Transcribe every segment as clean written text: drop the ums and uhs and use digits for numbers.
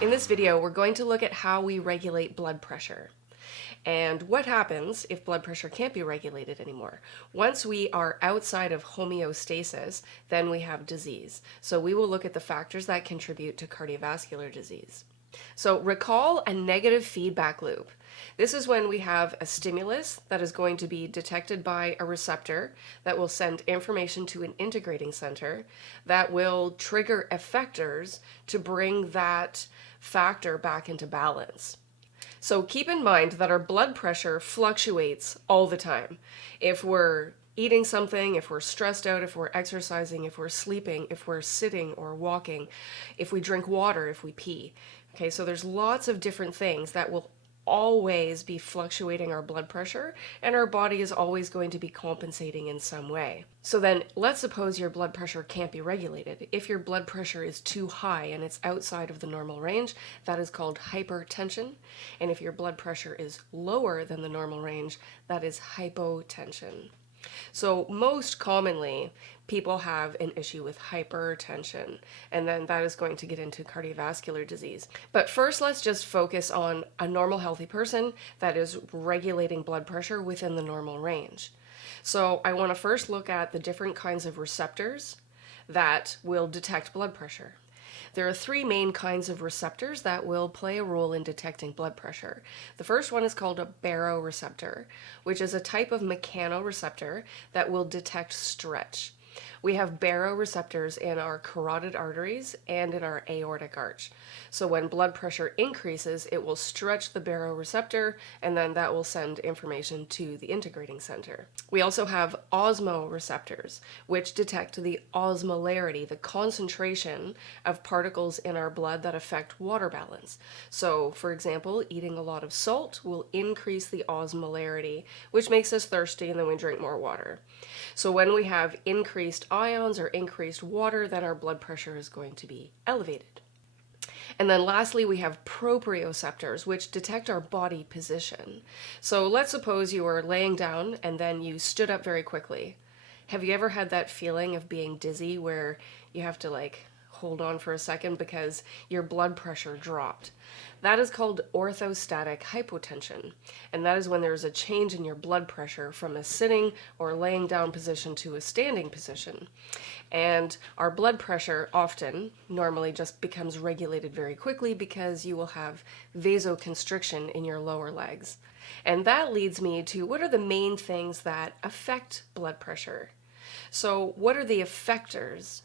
In this video, we're going to look at how we regulate blood pressure and what happens if blood pressure can't be regulated anymore. Once we are outside of homeostasis, then we have disease. So we will look at the factors that contribute to cardiovascular disease. So recall a negative feedback loop. This is when we have a stimulus that is going to be detected by a receptor that will send information to an integrating center that will trigger effectors to bring that factor back into balance. So keep in mind that our blood pressure fluctuates all the time. If we're eating something, if we're stressed out, if we're exercising, if we're sleeping, if we're sitting or walking, if we drink water, if we pee. Okay, so there's lots of different things that will always be fluctuating our blood pressure, and our body is always going to be compensating in some way. So then let's suppose your blood pressure can't be regulated. If your blood pressure is too high and it's outside of the normal range, that is called hypertension. And if your blood pressure is lower than the normal range, that is hypotension. So most commonly, people have an issue with hypertension, and then that is going to get into cardiovascular disease. But first, let's just focus on a normal healthy person that is regulating blood pressure within the normal range. So I want to first look at the different kinds of receptors that will detect blood pressure. There are three main kinds of receptors that will play a role in detecting blood pressure. The first one is called a baroreceptor, which is a type of mechanoreceptor that will detect stretch. We have baroreceptors in our carotid arteries and in our aortic arch. So when blood pressure increases, it will stretch the baroreceptor, and then that will send information to the integrating center. We also have osmoreceptors, which detect the osmolarity, the concentration of particles in our blood that affect water balance. So, for example, eating a lot of salt will increase the osmolarity, which makes us thirsty, and then we drink more water. So when we have increased ions or increased water, then our blood pressure is going to be elevated. And then lastly, we have proprioceptors, which detect our body position. So let's suppose you were laying down and then you stood up very quickly. Have you ever had that feeling of being dizzy where you have to hold on for a second because your blood pressure dropped? That is called orthostatic hypotension, and that is when there is a change in your blood pressure from a sitting or laying down position to a standing position. And our blood pressure normally just becomes regulated very quickly because you will have vasoconstriction in your lower legs. And that leads me to what are the main things that affect blood pressure? So what are the effectors?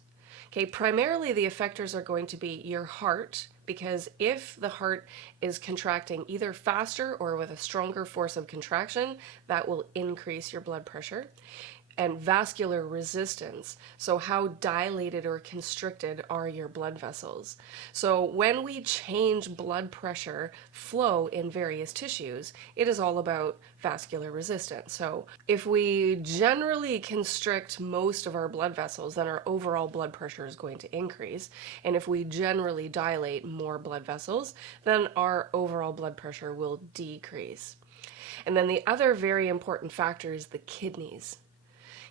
Okay, primarily the effectors are going to be your heart, because if the heart is contracting either faster or with a stronger force of contraction, that will increase your blood pressure. And vascular resistance, so how dilated or constricted are your blood vessels. So when we change blood pressure flow in various tissues, it is all about vascular resistance. So if we generally constrict most of our blood vessels, then our overall blood pressure is going to increase. And if we generally dilate more blood vessels, then our overall blood pressure will decrease. And then the other very important factor is the kidneys.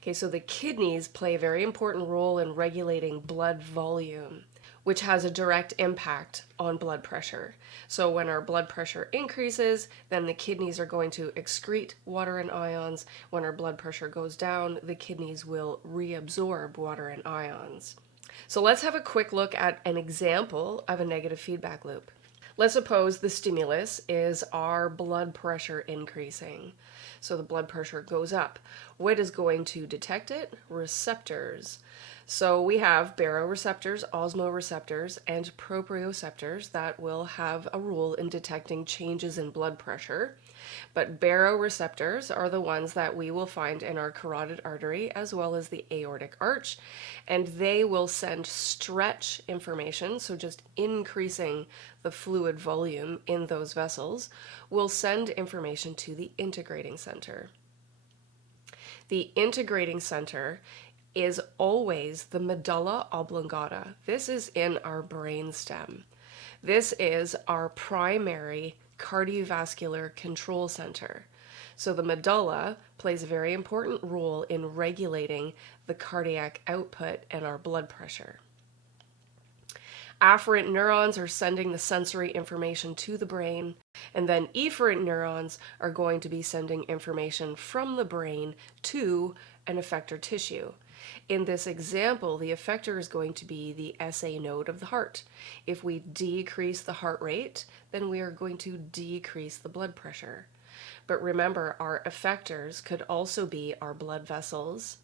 Okay, so the kidneys play a very important role in regulating blood volume, which has a direct impact on blood pressure. So when our blood pressure increases, then the kidneys are going to excrete water and ions. When our blood pressure goes down, the kidneys will reabsorb water and ions. So let's have a quick look at an example of a negative feedback loop. Let's suppose the stimulus is our blood pressure increasing. So the blood pressure goes up. What is going to detect it? Receptors. So we have baroreceptors, osmoreceptors, and proprioceptors that will have a role in detecting changes in blood pressure. But baroreceptors are the ones that we will find in our carotid artery as well as the aortic arch, and they will send stretch information, so just increasing the fluid volume in those vessels will send information to the integrating center. The integrating center is always the medulla oblongata. This is in our brainstem. This is our primary cardiovascular control center. So the medulla plays a very important role in regulating the cardiac output and our blood pressure. Afferent neurons are sending the sensory information to the brain, and then efferent neurons are going to be sending information from the brain to an effector tissue. In this example, the effector is going to be the SA node of the heart. If we decrease the heart rate, then we are going to decrease the blood pressure. But remember, our effectors could also be our blood vessels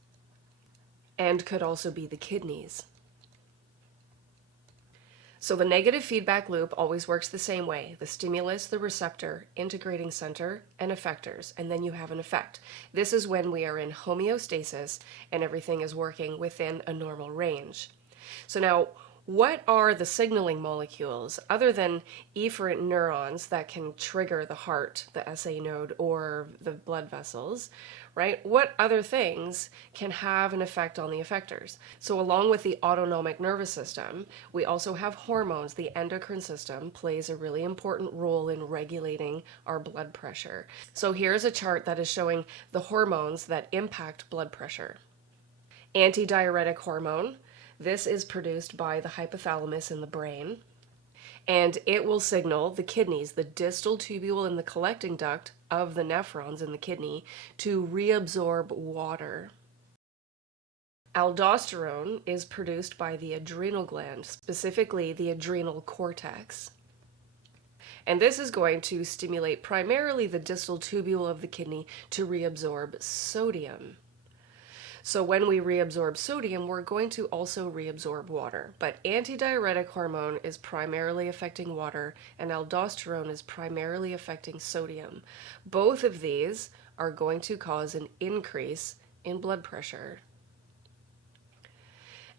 and could also be the kidneys. So the negative feedback loop always works the same way. The stimulus, the receptor, integrating center, and effectors, and then you have an effect. This is when we are in homeostasis and everything is working within a normal range. So now, what are the signaling molecules other than efferent neurons that can trigger the heart, the SA node, or the blood vessels, right? What other things can have an effect on the effectors? So along with the autonomic nervous system, we also have hormones. The endocrine system plays a really important role in regulating our blood pressure. So here's a chart that is showing the hormones that impact blood pressure. Antidiuretic hormone. This is produced by the hypothalamus in the brain, and it will signal the kidneys, the distal tubule and the collecting duct of the nephrons in the kidney, to reabsorb water. Aldosterone is produced by the adrenal gland, specifically the adrenal cortex. And this is going to stimulate primarily the distal tubule of the kidney to reabsorb sodium. So when we reabsorb sodium, we're going to also reabsorb water. But antidiuretic hormone is primarily affecting water, and aldosterone is primarily affecting sodium. Both of these are going to cause an increase in blood pressure.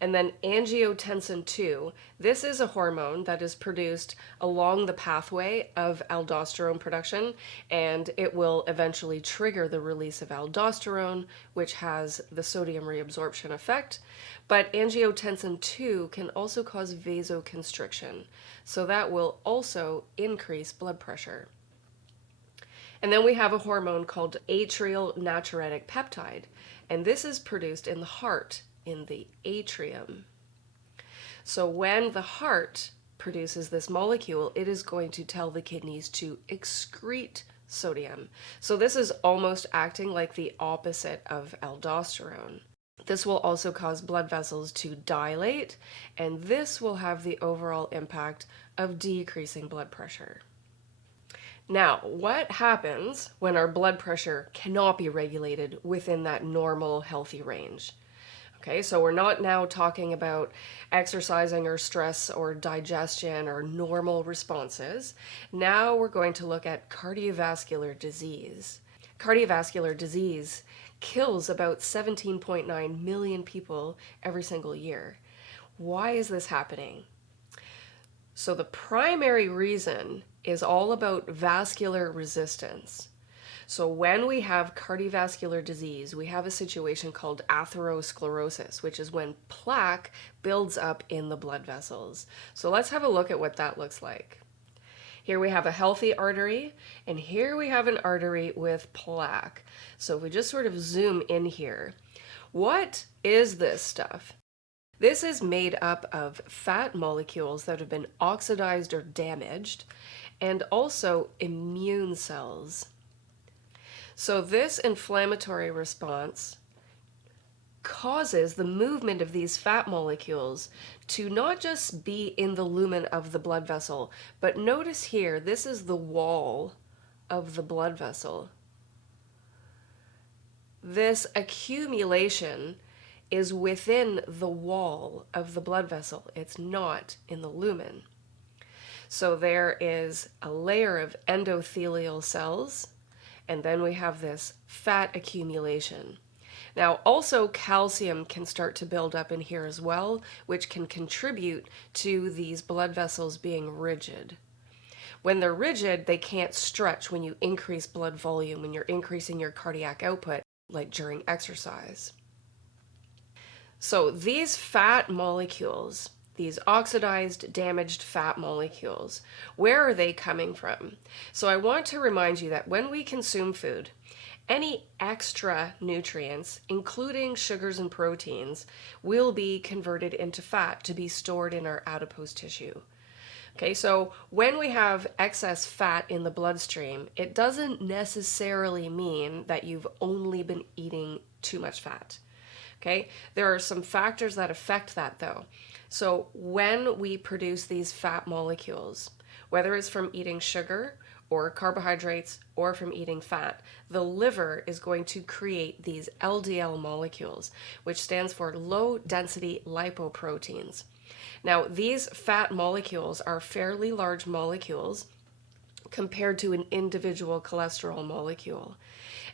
And then angiotensin II, this is a hormone that is produced along the pathway of aldosterone production, and it will eventually trigger the release of aldosterone, which has the sodium reabsorption effect. But angiotensin II can also cause vasoconstriction, so that will also increase blood pressure. And then we have a hormone called atrial natriuretic peptide, and this is produced in the heart, in the atrium. So when the heart produces this molecule, it is going to tell the kidneys to excrete sodium. So this is almost acting like the opposite of aldosterone. This will also cause blood vessels to dilate, and this will have the overall impact of decreasing blood pressure. Now, what happens when our blood pressure cannot be regulated within that normal, healthy range? Okay, so we're not now talking about exercising or stress or digestion or normal responses. Now we're going to look at cardiovascular disease. Cardiovascular disease kills about 17.9 million people every single year. Why is this happening? So the primary reason is all about vascular resistance. So when we have cardiovascular disease, we have a situation called atherosclerosis, which is when plaque builds up in the blood vessels. So let's have a look at what that looks like. Here we have a healthy artery, and here we have an artery with plaque. So if we just sort of zoom in here, what is this stuff? This is made up of fat molecules that have been oxidized or damaged, and also immune cells. So this inflammatory response causes the movement of these fat molecules to not just be in the lumen of the blood vessel, but notice here, this is the wall of the blood vessel. This accumulation is within the wall of the blood vessel. It's not in the lumen. So there is a layer of endothelial cells, and then we have this fat accumulation. Now, also calcium can start to build up in here as well, which can contribute to these blood vessels being rigid. When they're rigid, they can't stretch when you increase blood volume, when you're increasing your cardiac output, like during exercise. So these fat molecules, these oxidized, damaged fat molecules, where are they coming from? So I want to remind you that when we consume food any extra nutrients, including sugars and proteins, will be converted into fat to be stored in our adipose tissue. Okay, so when we have excess fat in the bloodstream, it doesn't necessarily mean that you've only been eating too much fat. Okay, there are some factors that affect that though. So when we produce these fat molecules, whether it's from eating sugar or carbohydrates or from eating fat, the liver is going to create these LDL molecules, which stands for low density lipoproteins. Now, these fat molecules are fairly large molecules compared to an individual cholesterol molecule.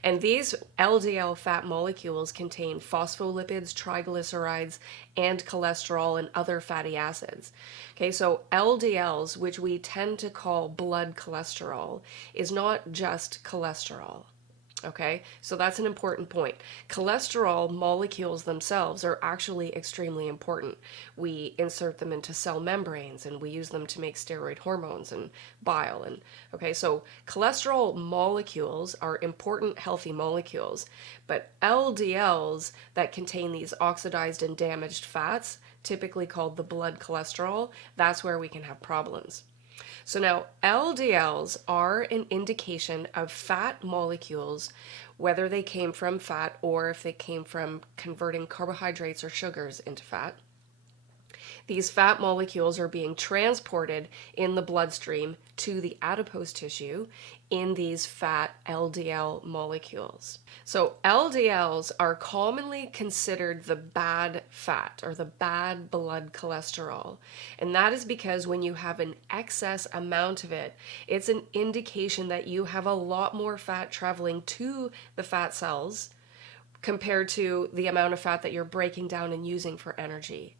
And these LDL fat molecules contain phospholipids, triglycerides, and cholesterol and other fatty acids. Okay, so LDLs, which we tend to call blood cholesterol, is not just cholesterol. Okay, so that's an important point. Cholesterol molecules themselves are actually extremely important. We insert them into cell membranes and we use them to make steroid hormones and bile. And okay, so cholesterol molecules are important, healthy molecules, but LDLs that contain these oxidized and damaged fats, typically called the blood cholesterol, that's where we can have problems. So now LDLs are an indication of fat molecules, whether they came from fat or if they came from converting carbohydrates or sugars into fat. These fat molecules are being transported in the bloodstream to the adipose tissue in these fat LDL molecules. So LDLs are commonly considered the bad fat or the bad blood cholesterol. And that is because when you have an excess amount of it, it's an indication that you have a lot more fat traveling to the fat cells compared to the amount of fat that you're breaking down and using for energy.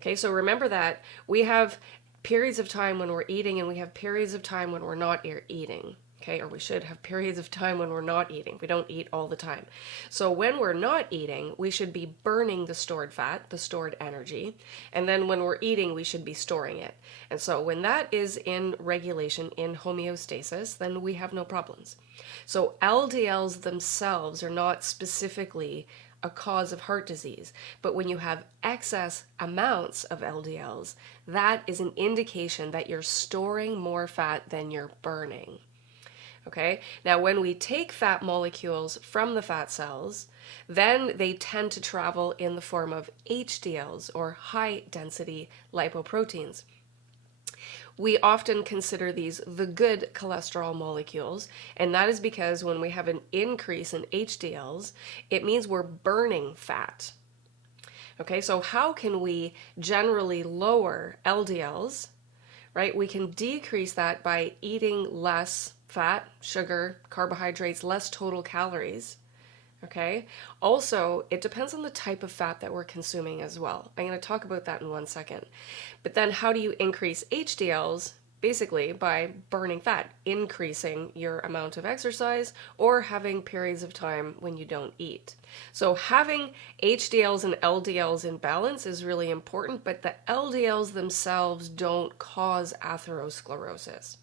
Okay, so remember that we have periods of time when we're eating and we have periods of time when we're not eating. Okay, or we should have periods of time when we're not eating. We don't eat all the time. So when we're not eating, we should be burning the stored fat, the stored energy. And then when we're eating, we should be storing it. And so when that is in regulation, in homeostasis, then we have no problems. So LDLs themselves are not specifically a cause of heart disease. But when you have excess amounts of LDLs, that is an indication that you're storing more fat than you're burning. Okay, now when we take fat molecules from the fat cells, then they tend to travel in the form of HDLs or high density lipoproteins. We often consider these the good cholesterol molecules, and that is because when we have an increase in HDLs, it means we're burning fat. Okay, so how can we generally lower LDLs, right? We can decrease that by eating less fat, sugar, carbohydrates, less total calories. Okay. Also, it depends on the type of fat that we're consuming as well. I'm going to talk about that in 1 second. But then how do you increase HDLs? Basically by burning fat, increasing your amount of exercise or having periods of time when you don't eat. So having HDLs and LDLs in balance is really important, but the LDLs themselves don't cause atherosclerosis.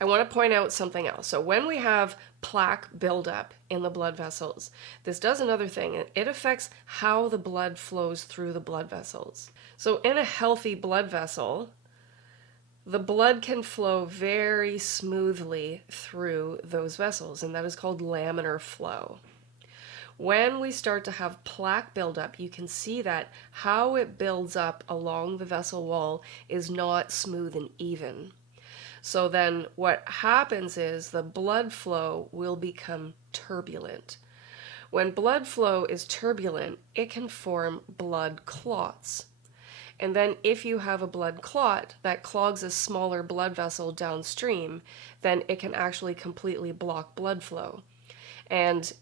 I want to point out something else. So when we have plaque buildup in the blood vessels, this does another thing. It affects how the blood flows through the blood vessels. So in a healthy blood vessel, the blood can flow very smoothly through those vessels, and that is called laminar flow. When we start to have plaque buildup, you can see that how it builds up along the vessel wall is not smooth and even. So then what happens is the blood flow will become turbulent. When blood flow is turbulent, it can form blood clots. And then if you have a blood clot that clogs a smaller blood vessel downstream, then it can actually completely block blood flow. And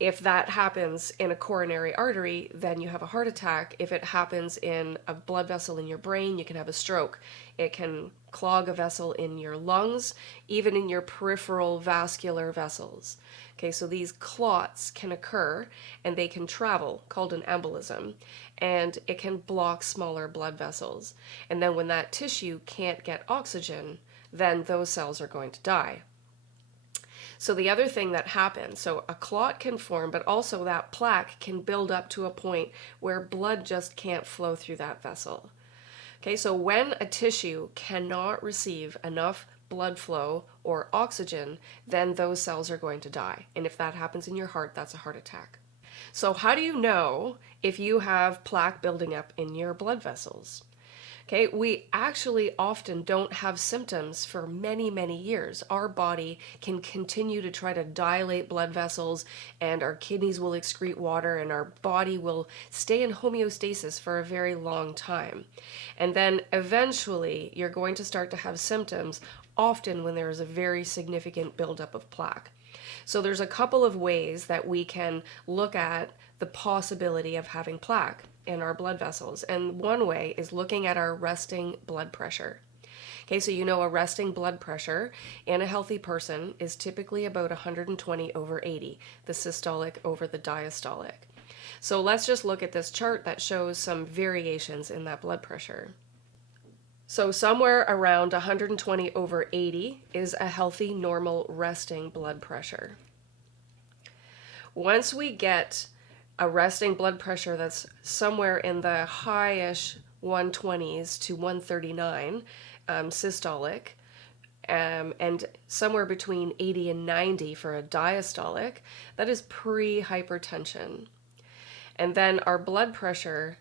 if that happens in a coronary artery, then you have a heart attack. If it happens in a blood vessel in your brain, you can have a stroke. It can clog a vessel in your lungs, even in your peripheral vascular vessels. Okay, so these clots can occur and they can travel, called an embolism, and it can block smaller blood vessels. And then when that tissue can't get oxygen, then those cells are going to die. So the other thing that happens, so a clot can form, but also that plaque can build up to a point where blood just can't flow through that vessel. Okay, so when a tissue cannot receive enough blood flow or oxygen, then those cells are going to die. And if that happens in your heart, that's a heart attack. So how do you know if you have plaque building up in your blood vessels? Okay, we actually often don't have symptoms for many, many years. Our body can continue to try to dilate blood vessels, and our kidneys will excrete water, and our body will stay in homeostasis for a very long time. And then eventually you're going to start to have symptoms, often when there is a very significant buildup of plaque. So there's a couple of ways that we can look at the possibility of having plaque in our blood vessels. And one way is looking at our resting blood pressure. Okay, so you know a resting blood pressure in a healthy person is typically about 120/80, the systolic over the diastolic. So let's just look at this chart that shows some variations in that blood pressure. So somewhere around 120/80 is a healthy, normal, resting blood pressure. Once we get a resting blood pressure that's somewhere in the high-ish 120s to 139 systolic, and somewhere between 80 and 90 for a diastolic, that is pre-hypertension. And then our blood pressure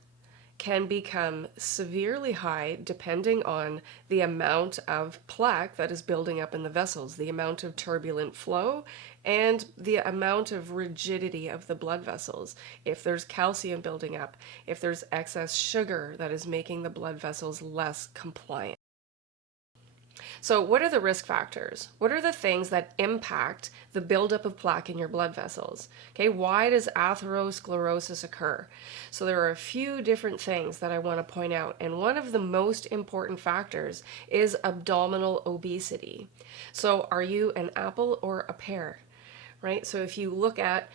can become severely high depending on the amount of plaque that is building up in the vessels, the amount of turbulent flow, and the amount of rigidity of the blood vessels. If there's calcium building up, if there's excess sugar that is making the blood vessels less compliant. So what are the risk factors? What are the things that impact the buildup of plaque in your blood vessels? Okay, why does atherosclerosis occur? So there are a few different things that I want to point out, and one of the most important factors is abdominal obesity. So are you an apple or a pear? Right? So if you look at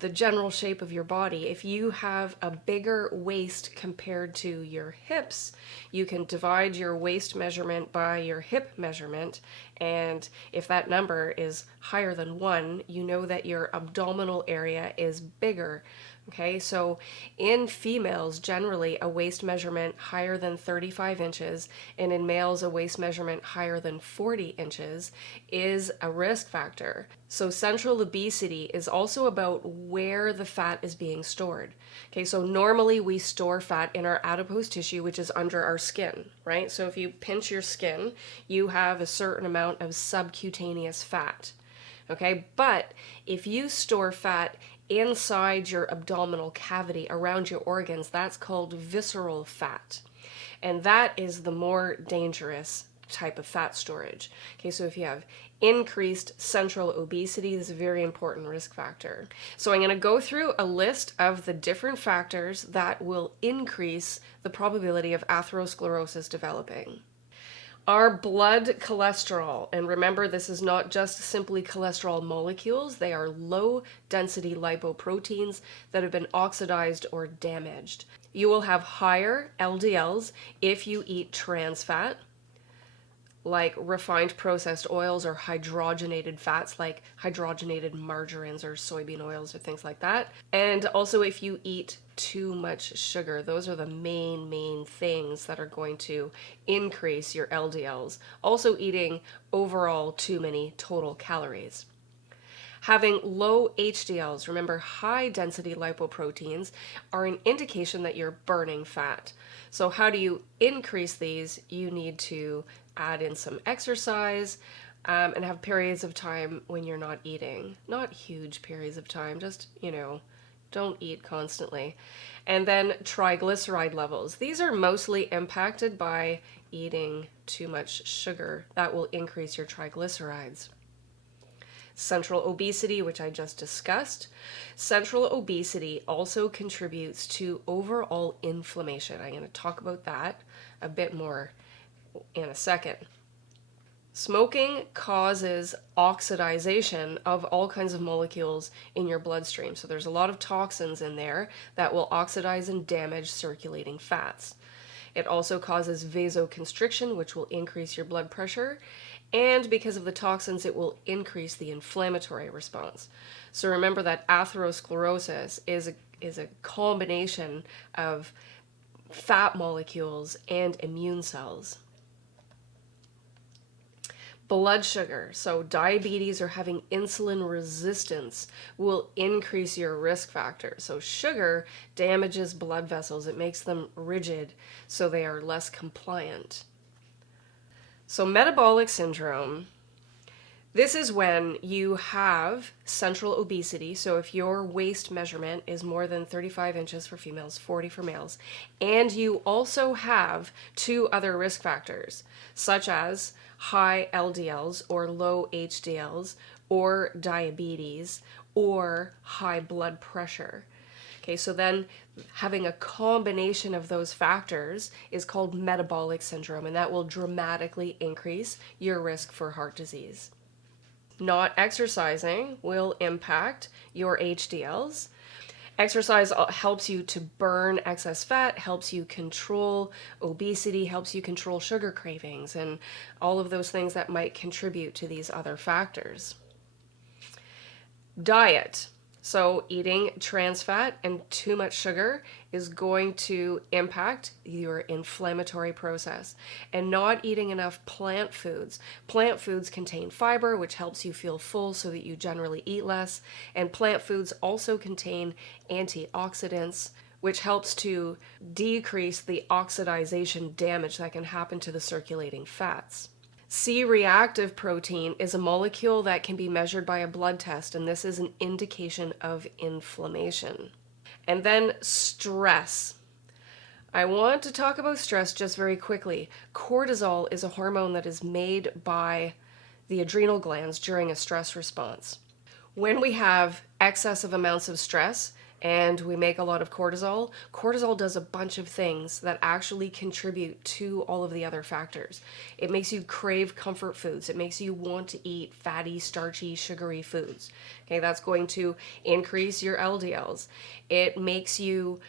the general shape of your body, if you have a bigger waist compared to your hips, you can divide your waist measurement by your hip measurement, and if that number is higher than 1, you know that your abdominal area is bigger. Okay, so in females, generally a waist measurement higher than 35 inches, and in males, a waist measurement higher than 40 inches is a risk factor. So central obesity is also about where the fat is being stored. Okay, so normally we store fat in our adipose tissue, which is under our skin, right? So if you pinch your skin, you have a certain amount of subcutaneous fat. Okay, but if you store fat inside your abdominal cavity around your organs, that's called visceral fat. And that is the more dangerous type of fat storage. Okay, so if you have increased central obesity, this is a very important risk factor. So I'm going to go through a list of the different factors that will increase the probability of atherosclerosis developing. Our blood cholesterol, and remember, this is not just simply cholesterol molecules, they are low density lipoproteins that have been oxidized or damaged. You will have higher LDLs if you eat trans fat, like refined processed oils, or hydrogenated fats like hydrogenated margarines or soybean oils or things like that. And also if you eat too much sugar, those are the main things that are going to increase your LDLs. Also eating overall too many total calories. Having low HDLs, remember high density lipoproteins, are an indication that you're burning fat. So how do you increase these? You need to add in some exercise and have periods of time when you're not eating. Not huge periods of time, just, don't eat constantly. And then triglyceride levels. These are mostly impacted by eating too much sugar. That will increase your triglycerides. Central obesity, which I just discussed. Central obesity also contributes to overall inflammation. I'm going to talk about that a bit more in a second. Smoking causes oxidization of all kinds of molecules in your bloodstream. So there's a lot of toxins in there that will oxidize and damage circulating fats. It also causes vasoconstriction, which will increase your blood pressure. And because of the toxins, it will increase the inflammatory response. So remember that atherosclerosis is a combination of fat molecules and immune cells. Blood sugar, so diabetes or having insulin resistance will increase your risk factor. So sugar damages blood vessels. It makes them rigid, so they are less compliant. So metabolic syndrome, this is when you have central obesity. So if your waist measurement is more than 35 inches for females, 40 for males, and you also have two other risk factors, such as high LDLs or low HDLs, or diabetes, or high blood pressure. Okay, so then having a combination of those factors is called metabolic syndrome, and that will dramatically increase your risk for heart disease. Not exercising will impact your HDLs. Exercise helps you to burn excess fat, helps you control obesity, helps you control sugar cravings, and all of those things that might contribute to these other factors. Diet. So eating trans fat and too much sugar is going to impact your inflammatory process. And not eating enough plant foods. Plant foods contain fiber, which helps you feel full so that you generally eat less. And plant foods also contain antioxidants, which helps to decrease the oxidization damage that can happen to the circulating fats. C-reactive protein is a molecule that can be measured by a blood test, and this is an indication of inflammation. And then stress. I want to talk about stress just very quickly. Cortisol is a hormone that is made by the adrenal glands during a stress response. When we have excessive amounts of stress, and we make a lot of cortisol, cortisol does a bunch of things that actually contribute to all of the other factors. It makes you crave comfort foods. It makes you want to eat fatty, starchy, sugary foods. Okay, that's going to increase your LDLs. It makes you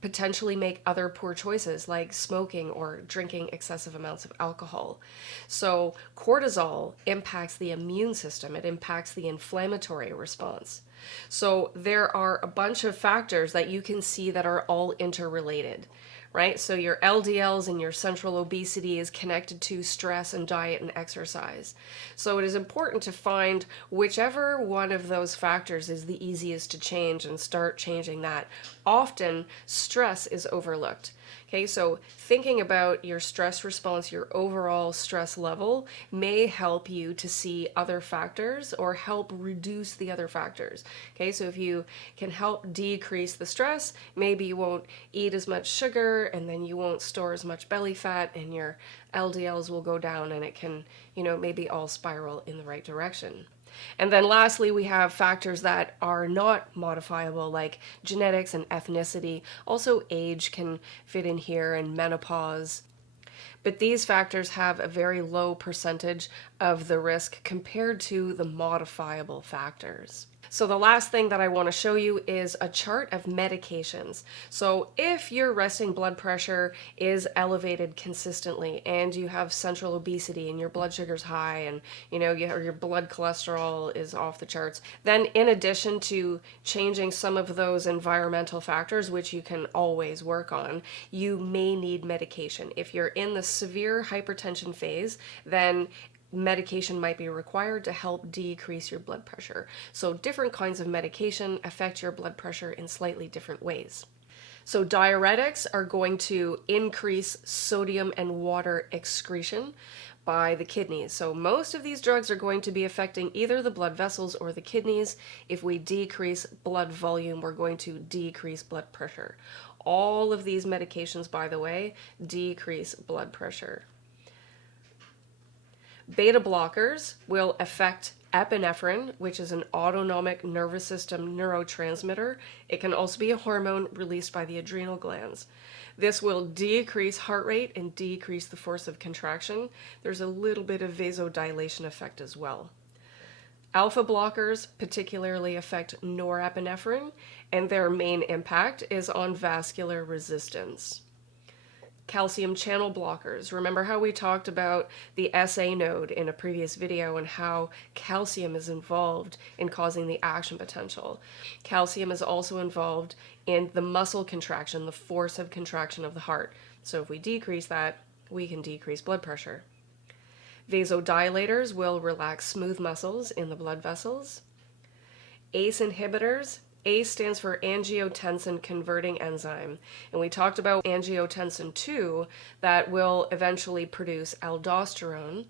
potentially make other poor choices like smoking or drinking excessive amounts of alcohol. So cortisol impacts the immune system. It impacts the inflammatory response. So there are a bunch of factors that you can see that are all interrelated, right? So your LDLs and your central obesity is connected to stress and diet and exercise. So it is important to find whichever one of those factors is the easiest to change and start changing that. Often stress is overlooked. Okay, so thinking about your stress response, your overall stress level may help you to see other factors or help reduce the other factors. Okay, so if you can help decrease the stress, maybe you won't eat as much sugar and then you won't store as much belly fat and your LDLs will go down and it can, maybe all spiral in the right direction. And then lastly, we have factors that are not modifiable, like genetics and ethnicity. Also, age can fit in here, and menopause. But these factors have a very low percentage of the risk compared to the modifiable factors. So the last thing that I want to show you is a chart of medications. So if your resting blood pressure is elevated consistently and you have central obesity and your blood sugar's high and your blood cholesterol is off the charts, then in addition to changing some of those environmental factors, which you can always work on, you may need medication. If you're in the severe hypertension phase, then medication might be required to help decrease your blood pressure. So different kinds of medication affect your blood pressure in slightly different ways. So diuretics are going to increase sodium and water excretion by the kidneys. So most of these drugs are going to be affecting either the blood vessels or the kidneys. If we decrease blood volume, we're going to decrease blood pressure. All of these medications, by the way, decrease blood pressure. Beta blockers will affect epinephrine, which is an autonomic nervous system neurotransmitter. It can also be a hormone released by the adrenal glands. This will decrease heart rate and decrease the force of contraction. There's a little bit of vasodilation effect as well. Alpha blockers particularly affect norepinephrine, and their main impact is on vascular resistance. Calcium channel blockers. Remember how we talked about the SA node in a previous video and how calcium is involved in causing the action potential. Calcium is also involved in the muscle contraction, the force of contraction of the heart. So if we decrease that, we can decrease blood pressure. Vasodilators will relax smooth muscles in the blood vessels. ACE inhibitors. ACE stands for angiotensin converting enzyme. And we talked about angiotensin 2 that will eventually produce aldosterone.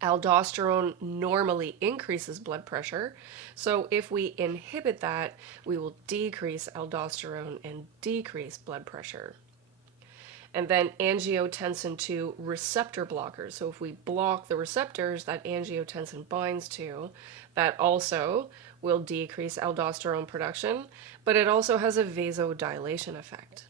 Aldosterone normally increases blood pressure. So if we inhibit that, we will decrease aldosterone and decrease blood pressure. And then angiotensin 2 receptor blockers. So if we block the receptors that angiotensin binds to, that also will decrease aldosterone production, but it also has a vasodilation effect.